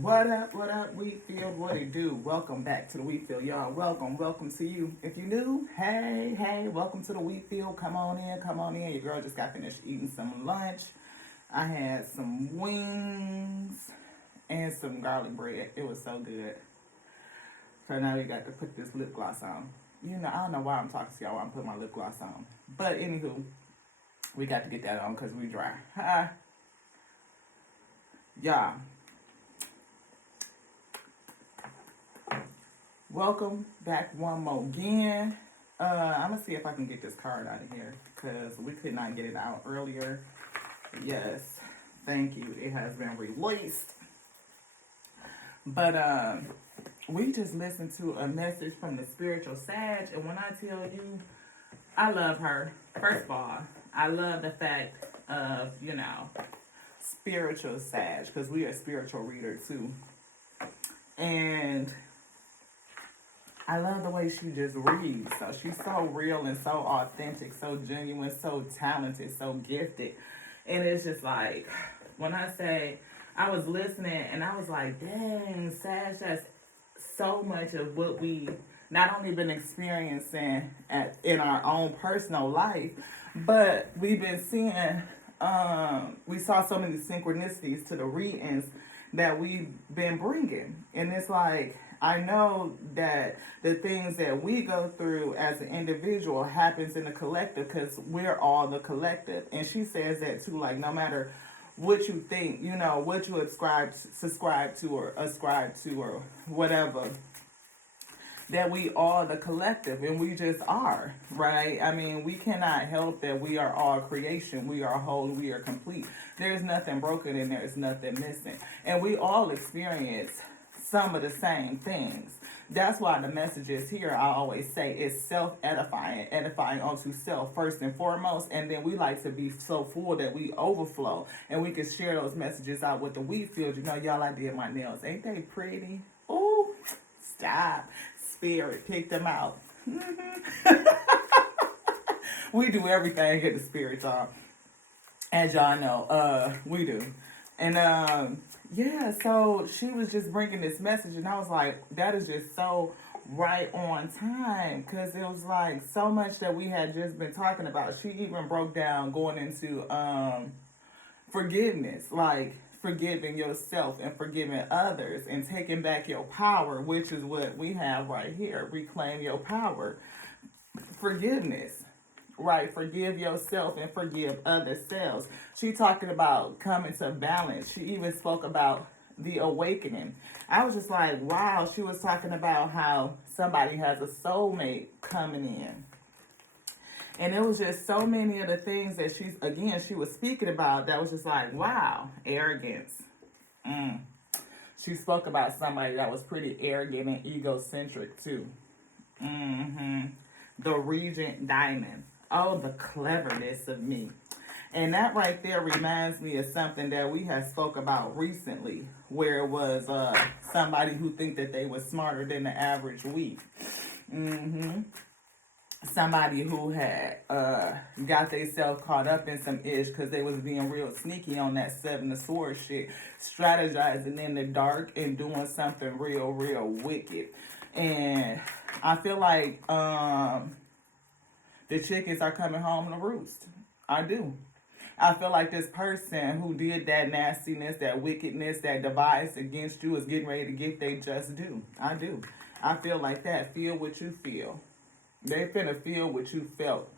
What up, Wheatfield? What it do? Welcome back to the Wheatfield, y'all. Welcome to you. If you new, hey, welcome to the Wheatfield. Come on in, come on in. Your girl just got finished eating some lunch. I had some wings and some garlic bread. It was so good. So now we got to put this lip gloss on. You know, I don't know why I'm talking to y'all while I'm putting my lip gloss on. But anywho, we got to get that on because we dry. Y'all. Welcome back one more again. I'm gonna see if I can get this card out of here because we could not get it out earlier. Yes, thank you. It has been released. But we just listened to a message from the spiritual Sag, and when I tell you, I love her. First of all, I love the fact of spiritual Sag because we are spiritual reader too, and I love the way she just reads. So she's so real and so authentic, so genuine, so talented, so gifted. And it's just like, when I say, I was listening and I was like, dang, Sash, that's so much of what we not only been experiencing in our own personal life, but we've been seeing, we saw so many synchronicities to the readings that we've been bringing. And it's like, I know that the things that we go through as an individual happens in the collective because we're all the collective. And she says that too, like no matter what you think, what you subscribe to or ascribe to or whatever, that we all the collective and we just are, right? I mean, we cannot help that we are all creation. We are whole, we are complete. There's nothing broken and there's nothing missing. And we all experience some of the same things. That's why the messages here, I always say, is self-edifying, edifying onto self first and foremost. And then we like to be so full that we overflow and we can share those messages out with the Wheatfield. Y'all, I did my nails. Ain't they pretty? Ooh, stop. Spirit picked them out. We do everything at the Spirit, y'all. As y'all know, we do. And yeah, so she was just bringing this message, and I was like, that is just so right on time, because it was like so much that we had just been talking about. She even broke down going into forgiveness, like forgiving yourself and forgiving others and taking back your power, which is what we have right here. Reclaim your power. Forgiveness. Right, forgive yourself and forgive other selves. She talking about coming to balance. She even spoke about the awakening. I was just like, wow, she was talking about how somebody has a soulmate coming in. And it was just so many of the things that she was speaking about that was just like, wow, arrogance. She spoke about somebody that was pretty arrogant and egocentric too. The Regent Diamond. Oh, the cleverness of me. And that right there reminds me of something that we had spoke about recently, where it was somebody who think that they was smarter than the average weak. Somebody who had got themselves caught up in some ish because they was being real sneaky on that Seven of Swords shit, strategizing in the dark and doing something real, real wicked. And I feel like the chickens are coming home to roost. I do. I feel like this person who did that nastiness, that wickedness, that device against you is getting ready to get they just due. I do. I feel like that. Feel what you feel. They finna feel what you felt.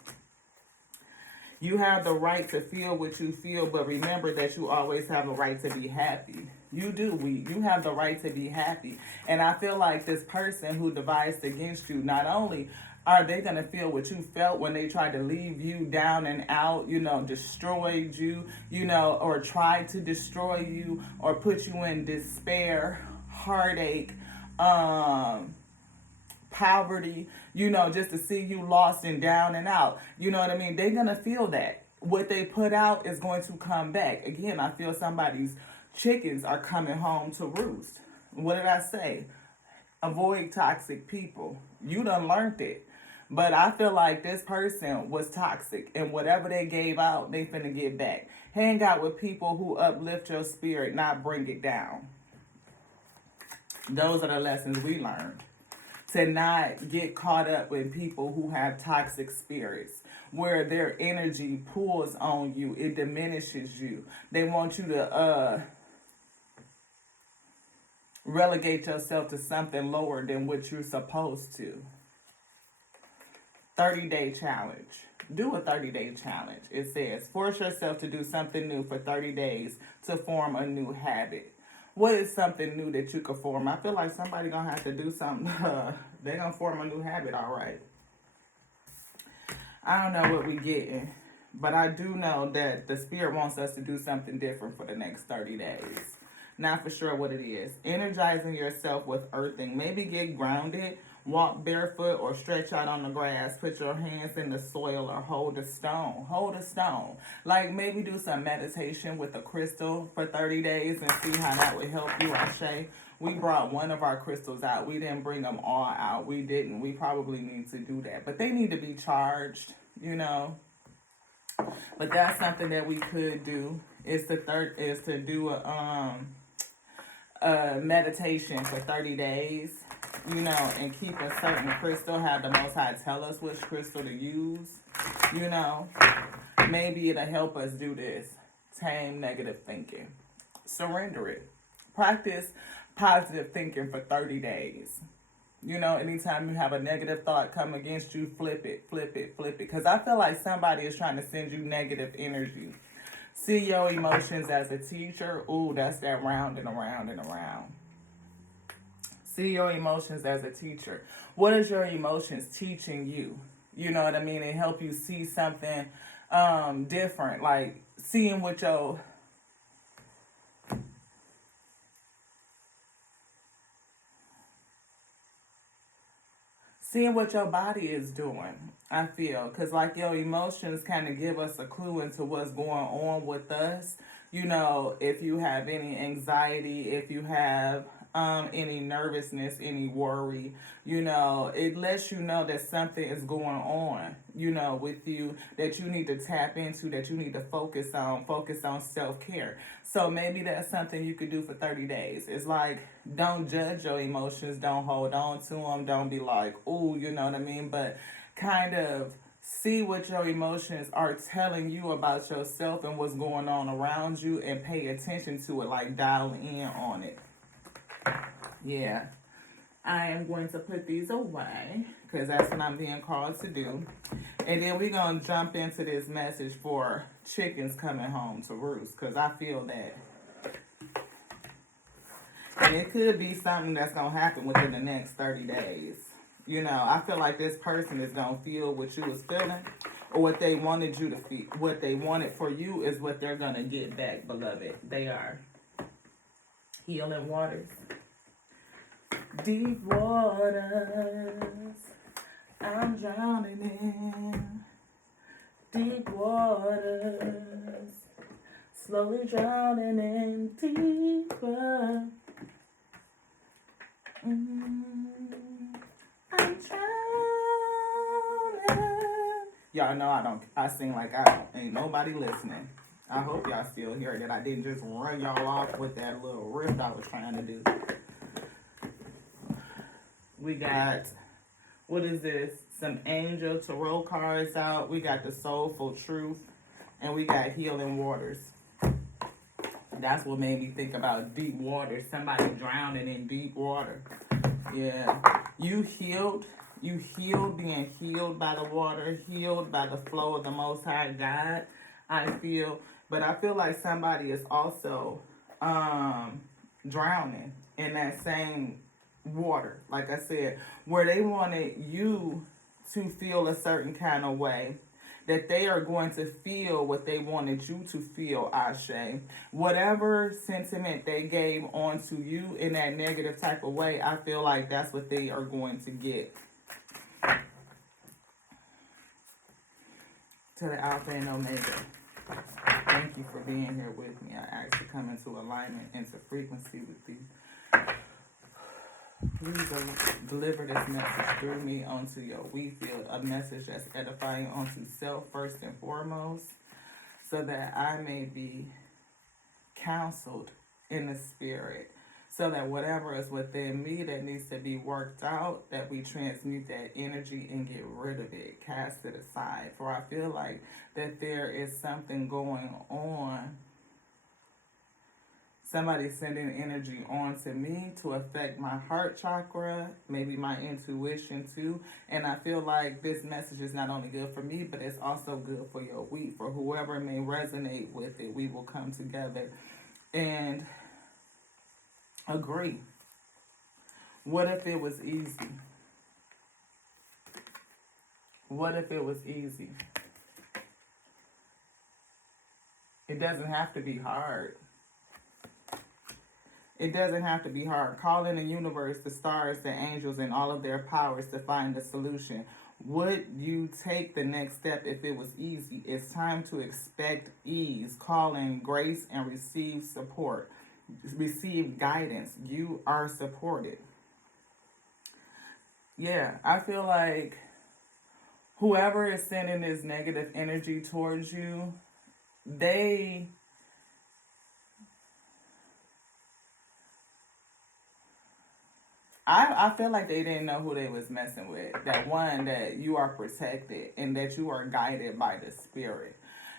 You have the right to feel what you feel, but remember that you always have a right to be happy. You do. You have the right to be happy. And I feel like this person who devised against you, not only are they going to feel what you felt when they tried to leave you down and out, destroyed you, or tried to destroy you or put you in despair, heartache, poverty, just to see you lost and down and out. You know what I mean? They're going to feel that. What they put out is going to come back. Again, I feel somebody's chickens are coming home to roost. What did I say? Avoid toxic people. You done learned it. But I feel like this person was toxic, and whatever they gave out, they finna get back. Hang out with people who uplift your spirit, not bring it down. Those are the lessons we learned. To not get caught up with people who have toxic spirits, where their energy pulls on you, it diminishes you. They want you to relegate yourself to something lower than what you're supposed to. 30-day challenge. Do a 30-day challenge. It says, force yourself to do something new for 30 days to form a new habit. What is something new that you could form? I feel like somebody gonna have to do something. They're gonna form a new habit, all right. I don't know what we getting, but I do know that the spirit wants us to do something different for the next 30 days. Not for sure what it is. Energizing yourself with earthing. Maybe get grounded, walk barefoot, or stretch out on the grass. Put your hands in the soil or hold a stone. Hold a stone. Like maybe do some meditation with a crystal for 30 days and see how that would help you, Ashe. We brought one of our crystals out. We didn't bring them all out. We didn't. We probably need to do that. But they need to be charged, you know. But that's something that we could do. Is to do a meditation for 30 days, you know, and keep a certain crystal, have the Most High tell us which crystal to use, you know. Maybe it'll help us do this. Tame negative thinking. Surrender it. Practice positive thinking for 30 days. You know, anytime you have a negative thought come against you, flip it, flip it, flip it. Because I feel like somebody is trying to send you negative energy. See your emotions as a teacher. Ooh, that's that round and around and around. See your emotions as a teacher. What is your emotions teaching you? You know what I mean? And help you see something different. Like seeing what your... Seeing what your body is doing, I feel. Because, like, your emotions kind of give us a clue into what's going on with us. You know, if you have any anxiety, if you have any nervousness, any worry, you know, it lets you know that something is going on, you know, with you that you need to tap into, that you need to focus on self-care. So maybe that's something you could do for 30 days. It's like, don't judge your emotions, don't hold on to them, don't be like, ooh, you know what I mean? But kind of see what your emotions are telling you about yourself and what's going on around you and pay attention to it, like dial in on it. Yeah, I am going to put these away because that's what I'm being called to do. And then we're going to jump into this message for chickens coming home to roost because I feel that. And it could be something that's going to happen within the next 30 days. You know, I feel like this person is going to feel what you was feeling or what they wanted you to feel. What they wanted for you is what they're going to get back, beloved. They are healing waters. Deep waters, I'm drowning in. Deep waters, slowly drowning in deeper. I'm drowning. Y'all know I sing like ain't nobody listening. I hope y'all still hear that I didn't just run y'all off with that little riff I was trying to do. We got, what is this? Some angel tarot cards out. We got the soulful truth. And we got healing waters. That's what made me think about deep water. Somebody drowning in deep water. Yeah. You healed, being healed by the water, healed by the flow of the Most High God, I feel. But I feel like somebody is also drowning in that same water, like I said, where they wanted you to feel a certain kind of way, that they are going to feel what they wanted you to feel, Ashe. Whatever sentiment they gave onto you in that negative type of way, I feel like that's what they are going to get. To the Alpha and Omega. Thank you for being here with me. I ask to come into alignment, into frequency with you. Please deliver this message through me onto your we field, a message that's edifying onto self first and foremost, so that I may be counseled in the spirit, so that whatever is within me that needs to be worked out, that we transmute that energy and get rid of it, cast it aside. For I feel like that there is something going on. Somebody sending energy on to me to affect my heart chakra, maybe my intuition too. And I feel like this message is not only good for me, but it's also good for your week. For whoever may resonate with it, we will come together and agree. What if it was easy? What if it was easy? It doesn't have to be hard. It doesn't have to be hard. Call in the universe, the stars, the angels, and all of their powers to find a solution. Would you take the next step if it was easy? It's time to expect ease. Call in grace and receive support. Receive guidance. You are supported. Yeah, I feel like whoever is sending this negative energy towards you, I feel like they didn't know who they was messing with. That one, that you are protected and that you are guided by the spirit.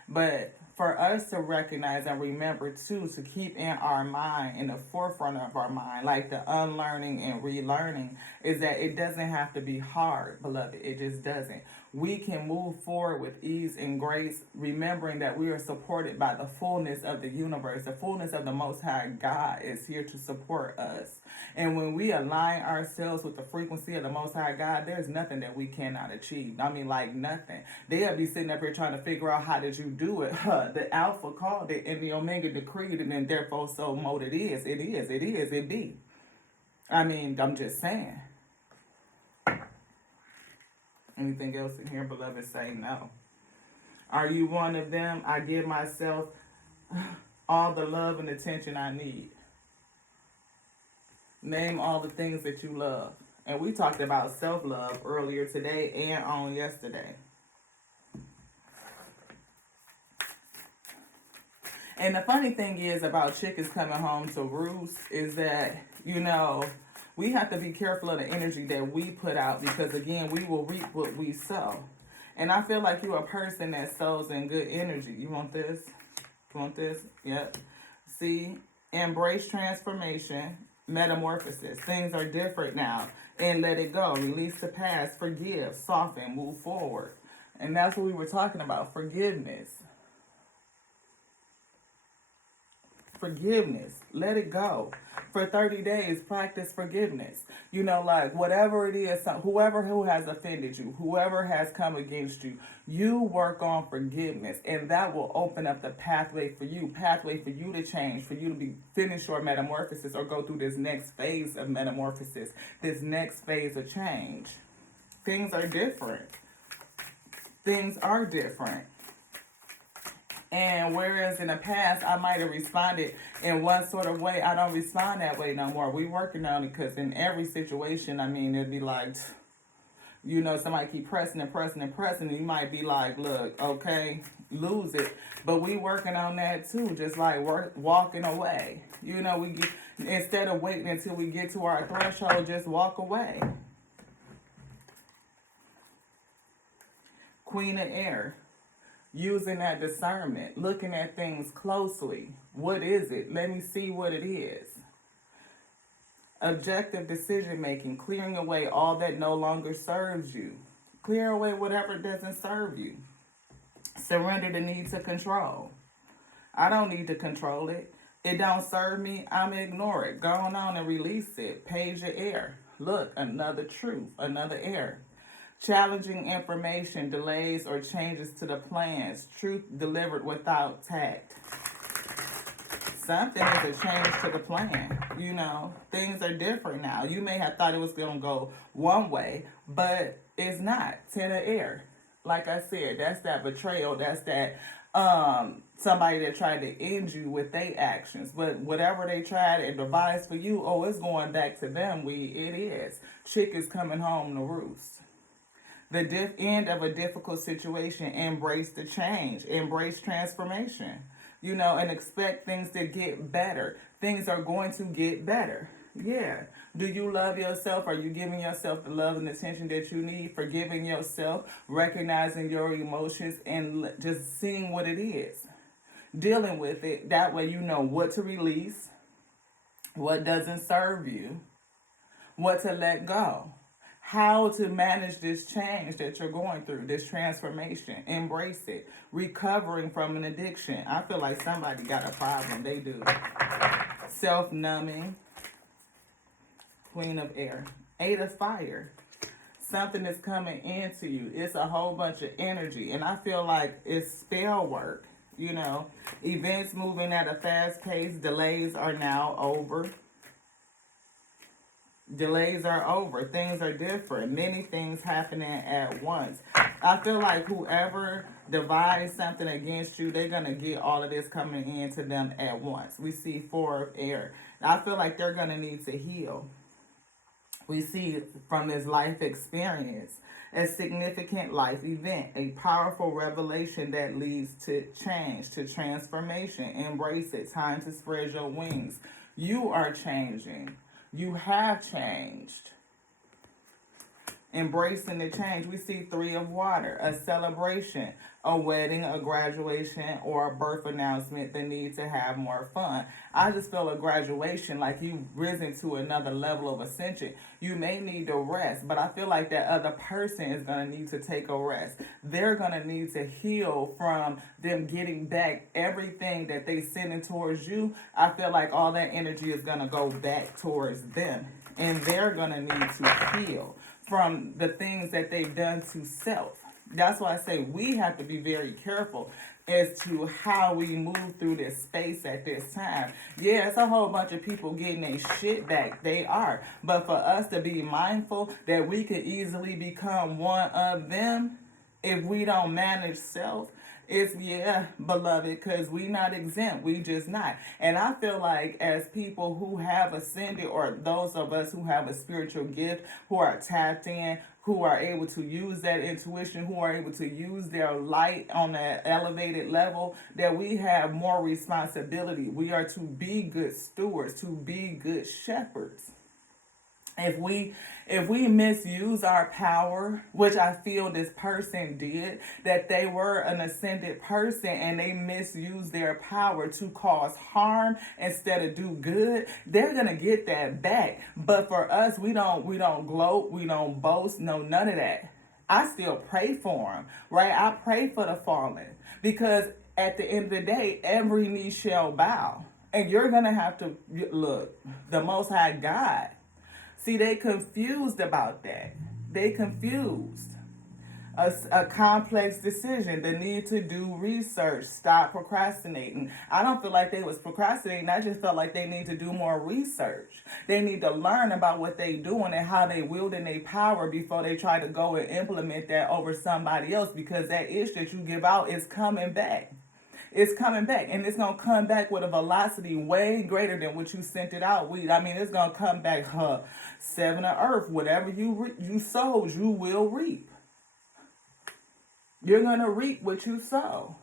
But for us to recognize and remember too, to keep in our mind, in the forefront of our mind, like the unlearning and relearning, is that it doesn't have to be hard, beloved. It just doesn't. We can move forward with ease and grace, remembering that we are supported by the fullness of the universe. The fullness of the Most High God is here to support us. And when we align ourselves with the frequency of the Most High God, there's nothing that we cannot achieve. I mean, like nothing. They'll be sitting up here trying to figure out how did you do it. The Alpha called it and the Omega decreed it, and therefore so mote it is. It is. It is. It be. I mean, I'm just saying. Anything else in here, beloved, say no. Are you one of them? I give myself all the love and attention I need. Name all the things that you love. And we talked about self-love earlier today and on yesterday. And the funny thing is about chickens coming home to roost is that, we have to be careful of the energy that we put out, because again, we will reap what we sow. And I feel like you're a person that sows in good energy. You want this? You want this? Yep. See, embrace transformation, metamorphosis. Things are different now. And let it go. Release the past. Forgive. Soften. Move forward. And that's what we were talking about. Forgiveness. Forgiveness. Let it go. For 30 days, practice forgiveness. Like whatever it is, whoever who has offended you, whoever has come against you, you work on forgiveness. And that will open up the pathway for you to change, for you to finish your metamorphosis or go through this next phase of metamorphosis, this next phase of change. Things are different. Things are different. And whereas in the past I might have responded in one sort of way, I don't respond that way no more. We working on it, because in every situation, it'd be like, somebody keep pressing and pressing and pressing, and you might be like, look, okay, lose it. But we working on that too, just like walking away. Instead of waiting until we get to our threshold, just walk away. Queen of Air. Using that discernment, looking at things closely. What is it? Let me see what it is. Objective decision making, clearing away all that no longer serves you. Clear away whatever doesn't serve you. Surrender the need to control. I don't need to control it. It don't serve me. I'm going to ignore it. Go on and release it. Page of air. Look, another truth, another air. Challenging information, delays or changes to the plans. Truth delivered without tact. Something is a change to the plan. Things are different now. You may have thought it was going to go one way, but it's not. Ten of air. Like I said, that's that betrayal. That's that somebody that tried to end you with their actions. But whatever they tried and devised for you, it's going back to them. It is. Chick is coming home to roost. The end of a difficult situation. Embrace the change. Embrace transformation. and expect things to get better. Things are going to get better. Yeah. Do you love yourself? Are you giving yourself the love and attention that you need? Forgiving yourself, recognizing your emotions, and just seeing what it is. Dealing with it. That way you know what to release, what doesn't serve you, what to let go, how to manage this change that you're going through, this transformation. Embrace it. Recovering from an addiction. I feel like somebody got a problem. They do. Self-numbing. Queen of Air. Eight of Fire. Something is coming into you. It's a whole bunch of energy. And I feel like it's spell work. Events moving at a fast pace. Delays are now over. Delays are over. Things are different. Many things happening at once. I feel like whoever devised something against you, they're going to get all of this coming into them at once. We see Four of Air. I feel like they're going to need to heal. We see from this life experience a significant life event, a powerful revelation that leads to change, to transformation. Embrace it. Time to spread your wings. You are changing. You have changed. Embracing the change. We see Three of Water, a celebration, a wedding, a graduation, or a birth announcement, the need to have more fun. I just feel a graduation, like you've risen to another level of ascension. You may need to rest, but I feel like that other person is going to need to take a rest. They're going to need to heal from them getting back everything that they sending towards you. I feel like all that energy is going to go back towards them, and they're going to need to heal from the things that they've done to self. That's why I say we have to be very careful as to how we move through this space at this time. Yeah, it's a whole bunch of people getting their shit back. They are. But for us to be mindful that we could easily become one of them if we don't manage self, it's, beloved, because we not exempt. We just not. And I feel like as people who have ascended, or those of us who have a spiritual gift, who are tapped in, who are able to use that intuition, who are able to use their light on an elevated level, that we have more responsibility. We are to be good stewards, to be good shepherds. If we misuse our power, which I feel this person did, that they were an ascended person and they misused their power to cause harm instead of do good, they're gonna get that back. But for us, we don't gloat, we don't boast, no, none of that. I still pray for them, right? I pray for the fallen, because at the end of the day, every knee shall bow, and you're gonna have to look the Most High God. See, they confused about that. They confused. A complex decision, the need to do research, stop procrastinating. I don't feel like they was procrastinating. I just felt like they need to do more research. They need to learn about what they doing and how they wielding their power before they try to go and implement that over somebody else, because that itch that you give out is coming back. It's coming back, and it's going to come back with a velocity way greater than what you sent it out with. I mean, it's going to come back, Seven of Earth. Whatever you sowed, you will reap. You're going to reap what you sow.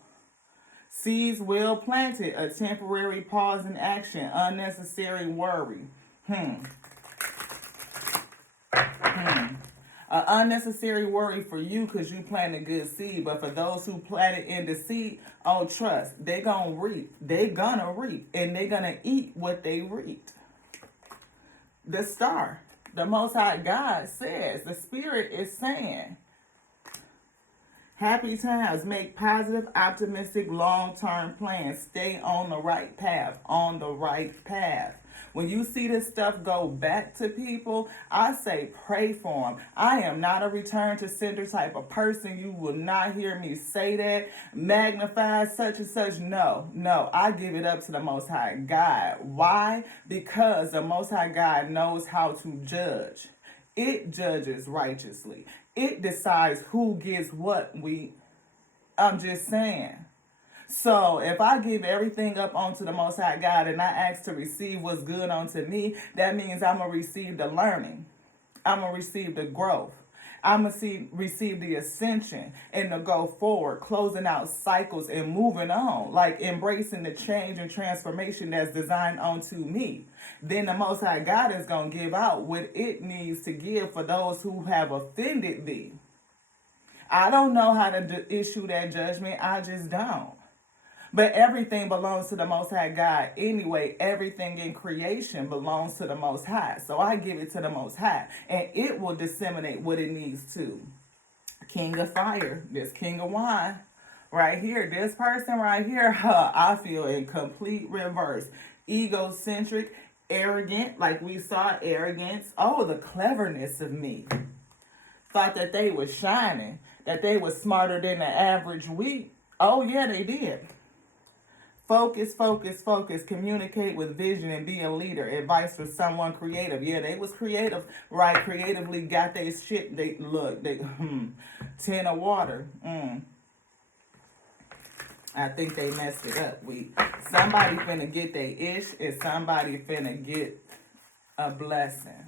Seeds well planted, a temporary pause in action, unnecessary worry. An unnecessary worry for you because you planted good seed. But for those who planted in the seed, trust, they're going to reap. They're going to reap. And they're going to eat what they reaped. The star, the Most High God says, the Spirit is saying, happy times, make positive, optimistic, long-term plans. Stay on the right path, on the right path. When you see this stuff go back to people, I say pray for them. I am not a return to sender type of person. You will not hear me say that. Magnify such and such. No. I give it up to the Most High God. Why? Because the Most High God knows how to judge. It judges righteously. It decides who gets what. I'm just saying. So if I give everything up onto the Most High God and I ask to receive what's good onto me, that means I'm going to receive the learning. I'm going to receive the growth. I'm going to receive the ascension and to go forward, closing out cycles and moving on, like embracing the change and transformation that's designed onto me. Then the Most High God is going to give out what it needs to give for those who have offended thee. I don't know how to issue that judgment. I just don't. But everything belongs to the Most High God anyway. Everything in creation belongs to the Most High. So I give it to the Most High. And it will disseminate what it needs to. King of fire. This king of wine. Right here. This person right here. I feel in complete reverse. Egocentric. Arrogant. Like we saw arrogance. Oh, the cleverness of me. Thought that they was shining. That they was smarter than the average wheat. Oh, yeah, they did. Focus, focus, focus. Communicate with vision and be a leader. Advice for someone creative. Yeah, they was creative, right? Creatively got their shit. They 10 of water. I think they messed it up. Somebody finna get their ish, and somebody finna get a blessing.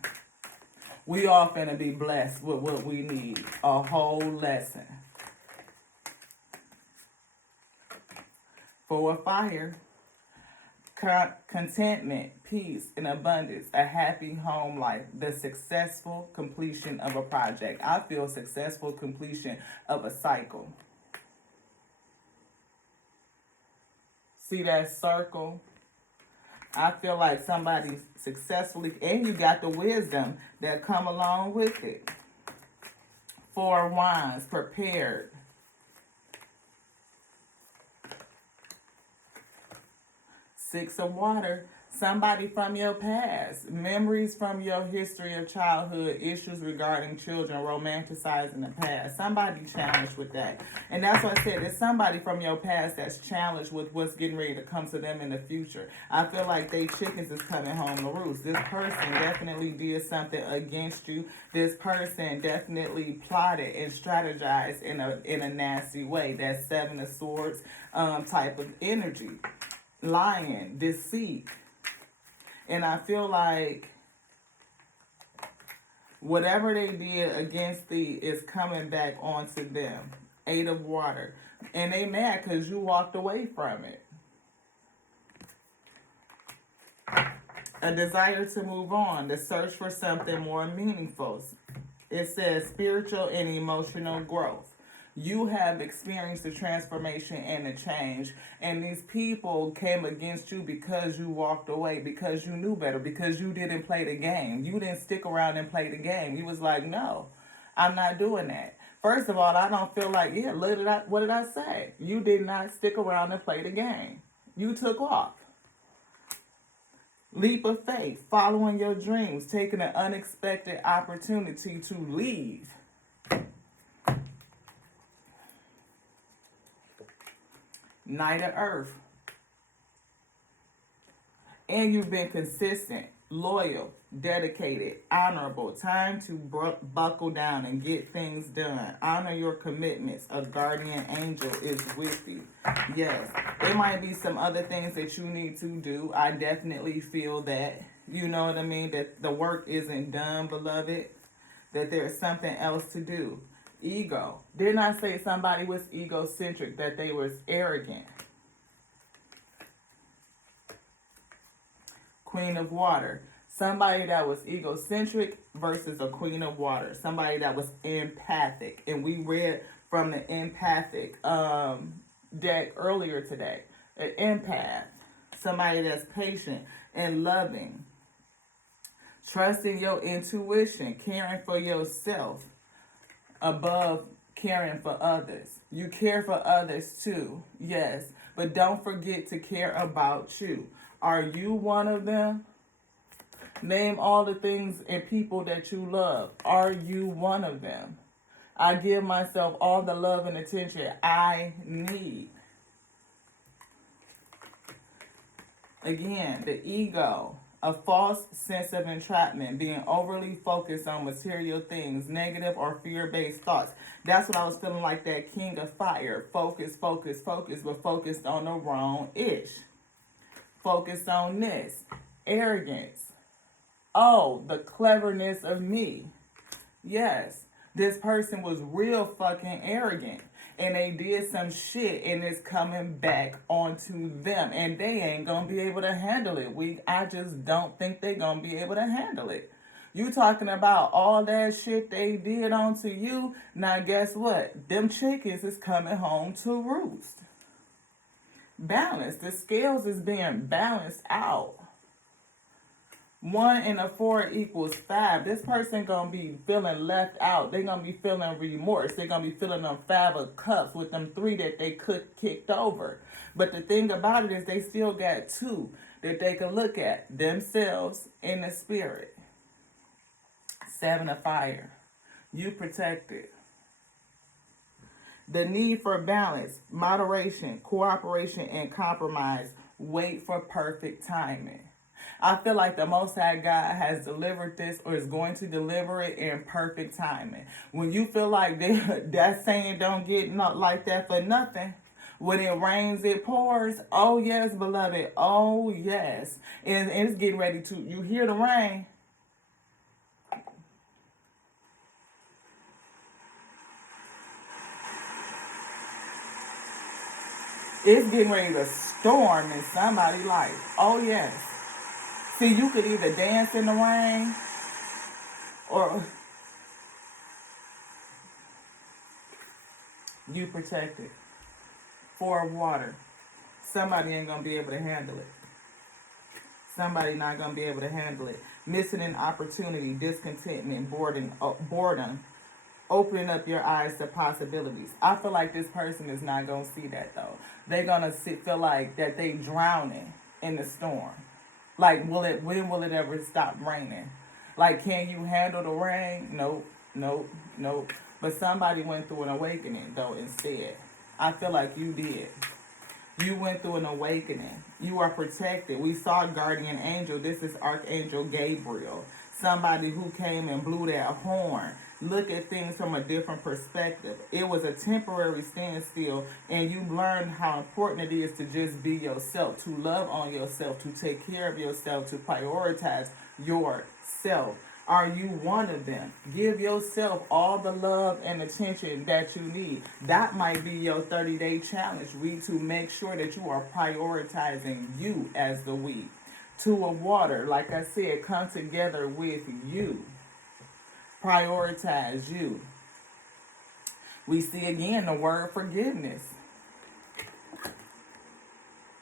We all finna be blessed with what we need. A whole lesson. For a fire, contentment, peace, and abundance, a happy home life, the successful completion of a project. I feel successful completion of a cycle. See that circle? I feel like somebody successfully, and you got the wisdom that come along with it. 4 wands, prepared. 6 of water, somebody from your past, memories from your history of childhood, issues regarding children, romanticizing the past. Somebody challenged with that. And that's what I said, it's somebody from your past that's challenged with what's getting ready to come to them in the future. I feel like they chickens is coming home to roost. This person definitely did something against you. This person definitely plotted and strategized in a nasty way. That 7 of swords type of energy. Lying, deceit. And I feel like whatever they did against thee is coming back onto them. 8 of water. And they mad because you walked away from it. A desire to move on, the search for something more meaningful. It says spiritual and emotional growth. You have experienced the transformation and the change. And these people came against you because you walked away, because you knew better, because you didn't play the game. You didn't stick around and play the game. You was like, no, I'm not doing that. First of all, I don't feel like, what did I say? You did not stick around and play the game. You took off. Leap of faith, following your dreams, taking an unexpected opportunity to leave. Knight of Earth. And you've been consistent, loyal, dedicated, honorable. Time to buckle down and get things done. Honor your commitments. A guardian angel is with you. Yes, there might be some other things that you need to do. I definitely feel that, you know what I mean, that the work isn't done, beloved. That there's something else to do. Ego. Didn't I say somebody was egocentric, that they was arrogant? Queen of water. Somebody that was egocentric versus a queen of water. Somebody that was empathic. And we read from the empathic deck earlier today. An empath. Somebody that's patient and loving. Trusting your intuition. Caring for yourself above caring for others. You care for others too, yes, but don't forget to care about you. Are you one of them? Name all the things and people that you love. Are you one of them? I give myself all the love and attention I need. Again, the ego. A false sense of entrapment, being overly focused on material things, negative or fear-based thoughts. That's what I was feeling like, that king of fire. Focus, focus, focus, but focused on the wrong ish. Focused on this. Arrogance. Oh, the cleverness of me. Yes. This person was real fucking arrogant. And they did some shit and it's coming back onto them. And they ain't gonna be able to handle it. I just don't think they gonna be able to handle it. You talking about all that shit they did onto you. Now guess what? Them chickens is coming home to roost. Balance. The scales is being balanced out. 1 and a 4 equals 5. This person gonna be feeling left out. They gonna be feeling remorse. They gonna be feeling them 5 of cups with them 3 that they kicked over. But the thing about it is they still got 2 that they can look at. Themselves and the spirit. 7 of fire. You protected. The need for balance, moderation, cooperation, and compromise. Wait for perfect timing. I feel like the Most High God has delivered this or is going to deliver it in perfect timing. When you feel like that saying don't get not like that for nothing, when it rains, it pours. Oh, yes, beloved. Oh, yes. And it's getting ready to, you hear the rain. It's getting ready to storm in somebody's life. Oh, yes. See, you could either dance in the rain or you protected. 4 of water. Somebody ain't going to be able to handle it. Somebody not going to be able to handle it. Missing an opportunity, discontentment, boredom. Opening up your eyes to possibilities. I feel like this person is not going to see that, though. They're going to feel like that they drowning in the storm. Like, when will it ever stop raining? Like, can you handle the rain? Nope. But somebody went through an awakening, though, instead. I feel like you did. You went through an awakening. You are protected. We saw guardian angel. This is Archangel Gabriel. Somebody who came and blew that horn. Look at things from a different perspective. It was a temporary standstill, and you learned how important it is to just be yourself, to love on yourself, to take care of yourself, to prioritize yourself. Are you one of them? Give yourself all the love and attention that you need. That might be your 30-day challenge. To make sure that you are prioritizing you as the we. 2 of water, like I said, come together with you. Prioritize you. We see again the word forgiveness.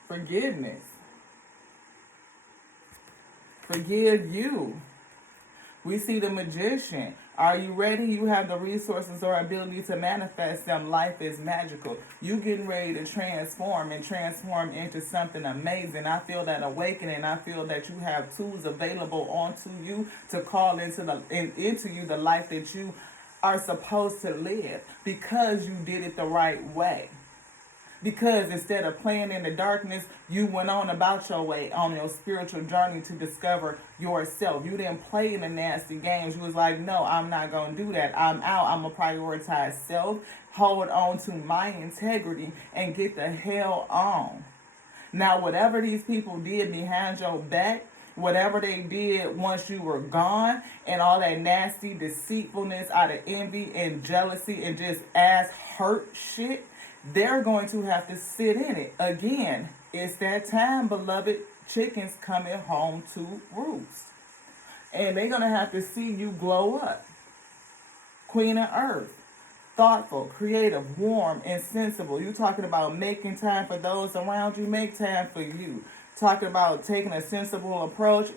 Forgiveness. Forgive you. We see the magician. Are you ready? You have the resources or ability to manifest them. Life is magical. You getting ready to transform into something amazing. I feel that awakening. I feel that you have tools available onto you to call into you the life that you are supposed to live because you did it the right way. Because instead of playing in the darkness, you went on about your way on your spiritual journey to discover yourself. You didn't play in the nasty games. You was like, no, I'm not going to do that. I'm out. I'm going to prioritize self, hold on to my integrity, and get the hell on. Now, whatever these people did behind your back, whatever they did once you were gone, and all that nasty deceitfulness out of envy and jealousy and just ass hurt shit, they're going to have to sit in it. Again, it's that time, beloved. Chickens coming home to roost. And they're going to have to see you glow up. Queen of Earth. Thoughtful, creative, warm, and sensible. You talking about making time for those around you. Make time for you. Talking about taking a sensible approach.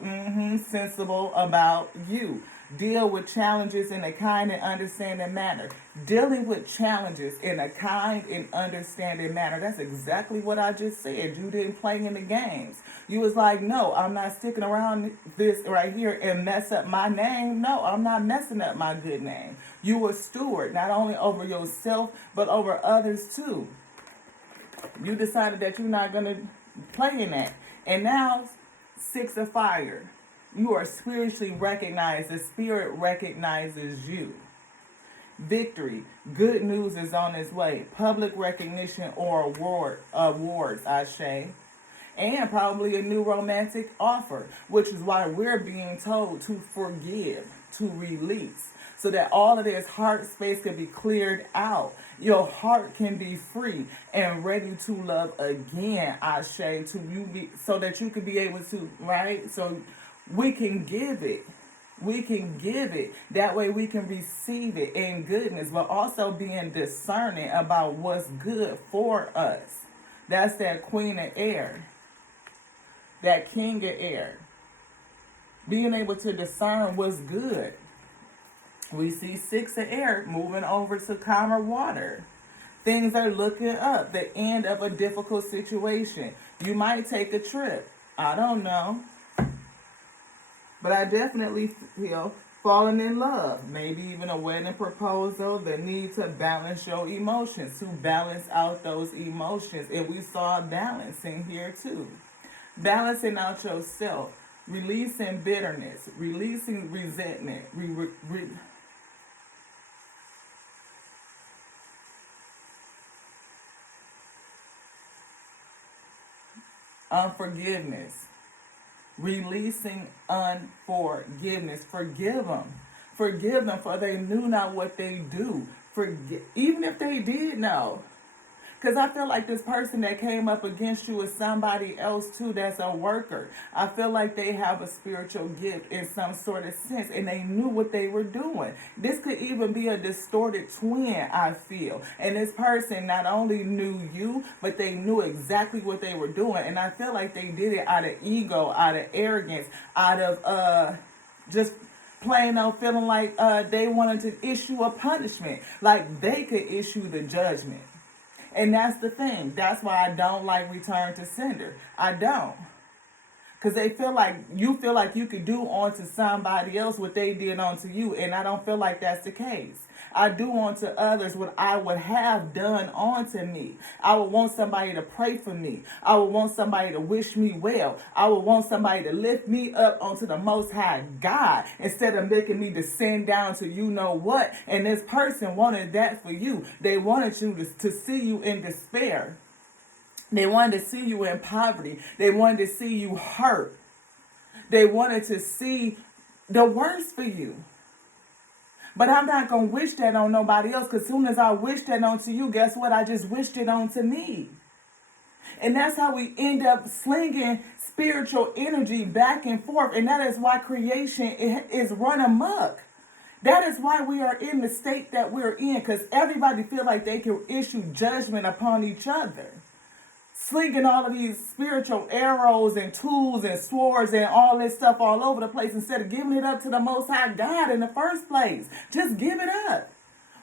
Sensible about you. Deal with challenges in a kind and understanding manner. Dealing with challenges in a kind and understanding manner. That's exactly what I just said. You didn't play in the games. You was like, no, I'm not sticking around this right here and mess up my name. No, I'm not messing up my good name. You were steward, not only over yourself, but over others too. You decided that you're not going to play in that. And now, 6 of fire. You are spiritually recognized. The spirit recognizes you. Victory. Good news is on its way. Public recognition or awards, I say. And probably a new romantic offer, which is why we're being told to forgive, to release. so that all of this heart space can be cleared out. Your heart can be free and ready to love again, Ashe, to you be, so that you can be able to, right? So we can give it. We can give it. That way we can receive it in goodness, but also being discerning about what's good for us. That's that queen of air, that king of air. Being able to discern what's good. We see 6 of air moving over to calmer water. Things are looking up. The end of a difficult situation. You might take a trip. I don't know. But I definitely feel falling in love. Maybe even a wedding proposal. The need to balance your emotions. To balance out those emotions. And we saw balancing here too. Balancing out yourself. Releasing bitterness. Releasing resentment. Unforgiveness. Releasing unforgiveness. Forgive them. Forgive them, for they knew not what they do. Even if they did know. Because I feel like this person that came up against you is somebody else too that's a worker. I feel like they have a spiritual gift in some sort of sense, and they knew what they were doing. This could even be a distorted twin, I feel. And this person not only knew you, but they knew exactly what they were doing. And I feel like they did it out of ego, out of arrogance, out of just plain old feeling like they wanted to issue a punishment. Like they could issue the judgment. And that's the thing. That's why I don't like return to sender. I don't. Because they feel like you could do onto somebody else what they did onto you. And I don't feel like that's the case. I do unto others what I would have done onto me. I would want somebody to pray for me. I would want somebody to wish me well. I would want somebody to lift me up onto the Most High God instead of making me descend down to you know what. And this person wanted that for you. They wanted you to see you in despair. They wanted to see you in poverty. They wanted to see you hurt. They wanted to see the worst for you. But I'm not going to wish that on nobody else, because as soon as I wish that onto you, guess what? I just wished it onto me. And that's how we end up slinging spiritual energy back and forth. And that is why creation is run amok. That is why we are in the state that we're in, because everybody feel like they can issue judgment upon each other. Slinging all of these spiritual arrows and tools and swords and all this stuff all over the place instead of giving it up to the Most High God in the first place. Just give it up.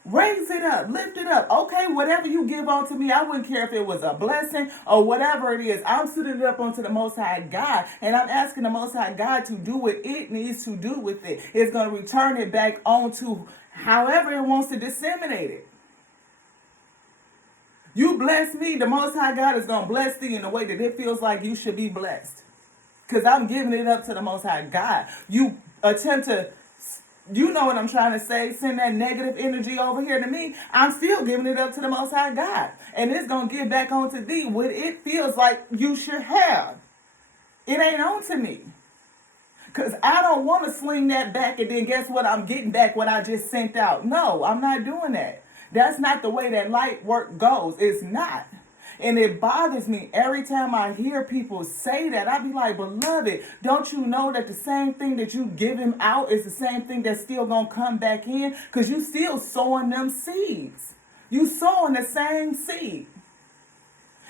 Raise it up. Lift it up. Okay, whatever you give onto me, I wouldn't care if it was a blessing or whatever it is. I'm sitting it up onto the Most High God, and I'm asking the Most High God to do what it needs to do with it. It's going to return it back onto however it wants to disseminate it. You bless me, the Most High God is going to bless thee in a way that it feels like you should be blessed. Because I'm giving it up to the Most High God. You attempt to, you know what I'm trying to say, send that negative energy over here to me. I'm still giving it up to the Most High God. And it's going to give back onto thee what it feels like you should have. It ain't on to me. Because I don't want to sling that back and then guess what? I'm getting back what I just sent out. No, I'm not doing that. That's not the way that light work goes. It's not. And it bothers me every time I hear people say that. I be like, beloved, don't you know that the same thing that you give him out is the same thing that's still going to come back in? Because you still sowing them seeds. You sowing the same seed.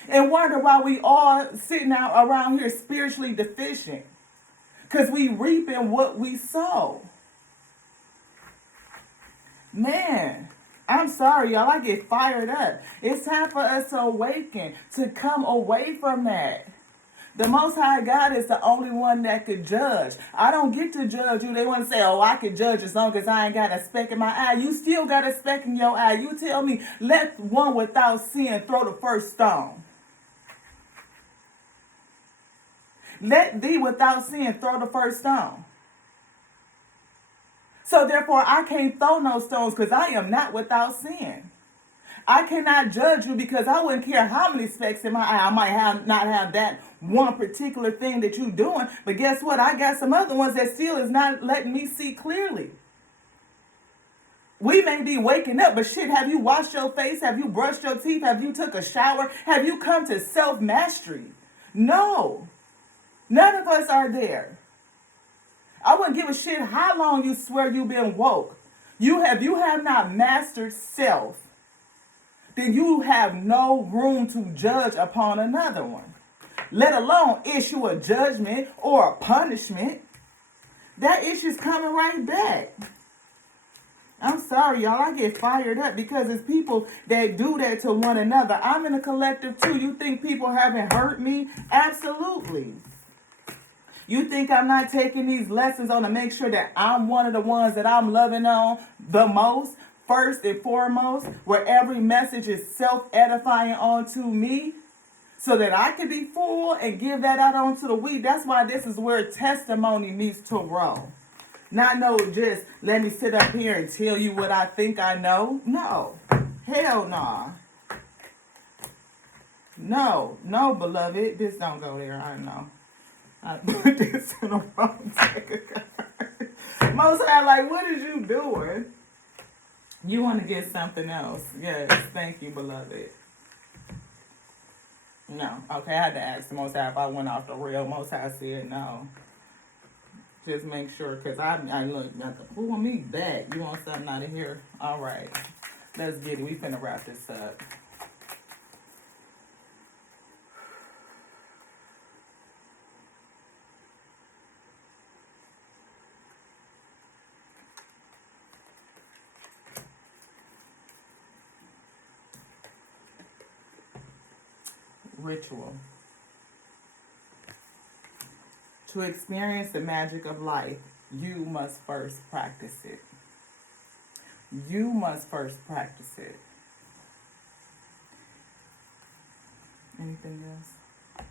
And wonder why we all sitting out around here spiritually deficient. Because we reaping what we sow. Man. I'm sorry, y'all. I get fired up. It's time for us to awaken, to come away from that. The Most High God is the only one that could judge. I don't get to judge you. They want to say, oh, I can judge as long as I ain't got a speck in my eye. You still got a speck in your eye. You tell me, let one without sin throw the first stone. Let thee without sin throw the first stone. So therefore, I can't throw no stones because I am not without sin. I cannot judge you because I wouldn't care how many specks in my eye. I might not have that one particular thing that you're doing. But guess what? I got some other ones that still is not letting me see clearly. We may be waking up, but shit, have you washed your face? Have you brushed your teeth? Have you took a shower? Have you come to self-mastery? No. None of us are there. I wouldn't give a shit how long you swear you've been woke. You have not mastered self, then you have no room to judge upon another one, let alone issue a judgment or a punishment. That issue's coming right back. I'm sorry, y'all. I get fired up because it's people that do that to one another. I'm in a collective too. You think people haven't hurt me? Absolutely. You think I'm not taking these lessons on to make sure that I'm one of the ones that I'm loving on the most, first and foremost, where every message is self-edifying onto me so that I can be full and give that out onto the weak. That's why this is where testimony needs to roll. Not no just let me sit up here and tell you what I think I know. No. Hell nah. No, beloved. This don't go there. I know. I put this in the wrong deck of cards. Most High, like, what is you doing? You want to get something else. Yes, thank you, beloved. No. Okay, I had to ask the Most High if I went off the rail. Most High said no. Just make sure, because I look, you have to pull me back. You want something out of here? All right. Let's get it. We finna wrap this up. Ritual. To experience the magic of life, you must first practice it. You must first practice it. Anything else?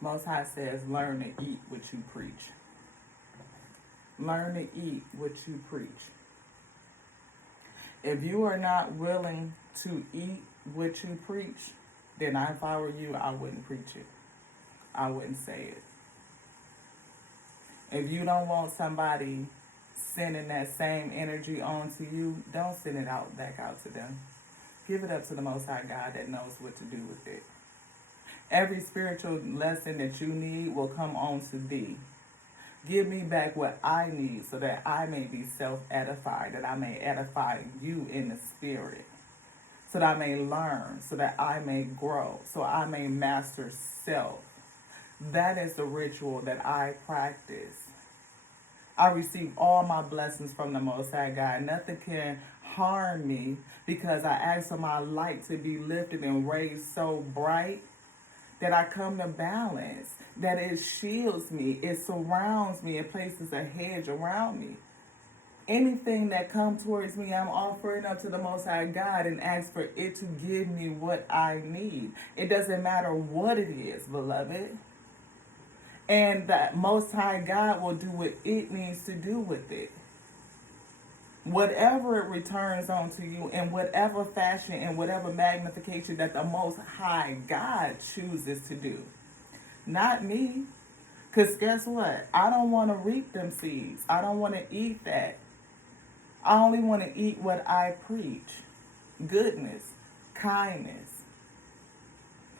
Most High says, learn to eat what you preach. Learn to eat what you preach. If you are not willing to eat what you preach, then if I were you, I wouldn't preach it. I wouldn't say it. If you don't want somebody sending that same energy on to you, don't send it back out to them. Give it up to the Most High God that knows what to do with it. Every spiritual lesson that you need will come on to thee. Give me back what I need so that I may be self-edified, that I may edify you in the spirit, so that I may learn, so that I may grow, so I may master self. That is the ritual that I practice. I receive all my blessings from the Most High God. Nothing can harm me because I ask for my light to be lifted and raised so bright that I come to balance, that it shields me, it surrounds me, it places a hedge around me. Anything that comes towards me, I'm offering up to the Most High God and ask for it to give me what I need. It doesn't matter what it is, beloved. And that Most High God will do what it needs to do with it. Whatever it returns onto you in whatever fashion and whatever magnification that the Most High God chooses to do. Not me. Because guess what? I don't want to reap them seeds. I don't want to eat that. I only want to eat what I preach. Goodness, kindness.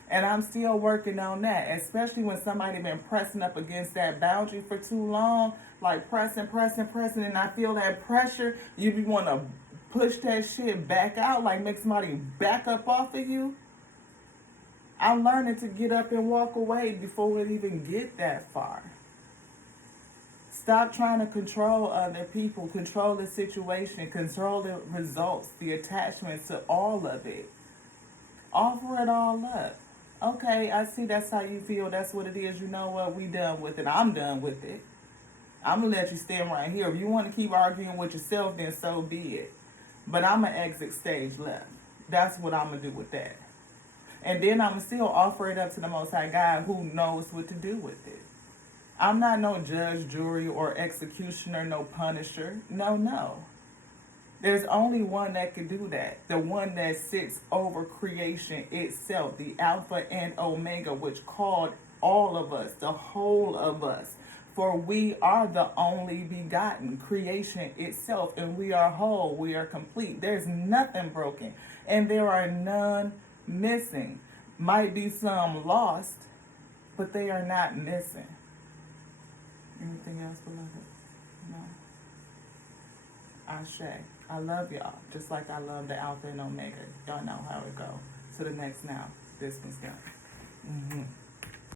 And I'm still working on that, especially when somebody been pressing up against that boundary for too long, like pressing, and I feel that pressure, you be want to push that shit back out, like make somebody back up off of you. I'm learning to get up and walk away before it even get that far. Stop trying to control other people, control the situation, control the results, the attachments to all of it. Offer it all up. Okay, I see that's how you feel. That's what it is. You know what? We done with it. I'm done with it. I'm going to let you stand right here. If you want to keep arguing with yourself, then so be it. But I'm going to exit stage left. That's what I'm going to do with that. And then I'm going to still offer it up to the Most High God who knows what to do with it. I'm not no judge, jury, or executioner, no punisher. No. There's only one that can do that. The one that sits over creation itself, the Alpha and Omega, which called all of us, the whole of us. For we are the only begotten, creation itself, and we are whole, we are complete. There's nothing broken, and there are none missing. Might be some lost, but they are not missing. Anything else, beloved? No. Ashe. I love y'all, just like I love the Alpha and Omega. Y'all know how it go. To the next now. This one's done.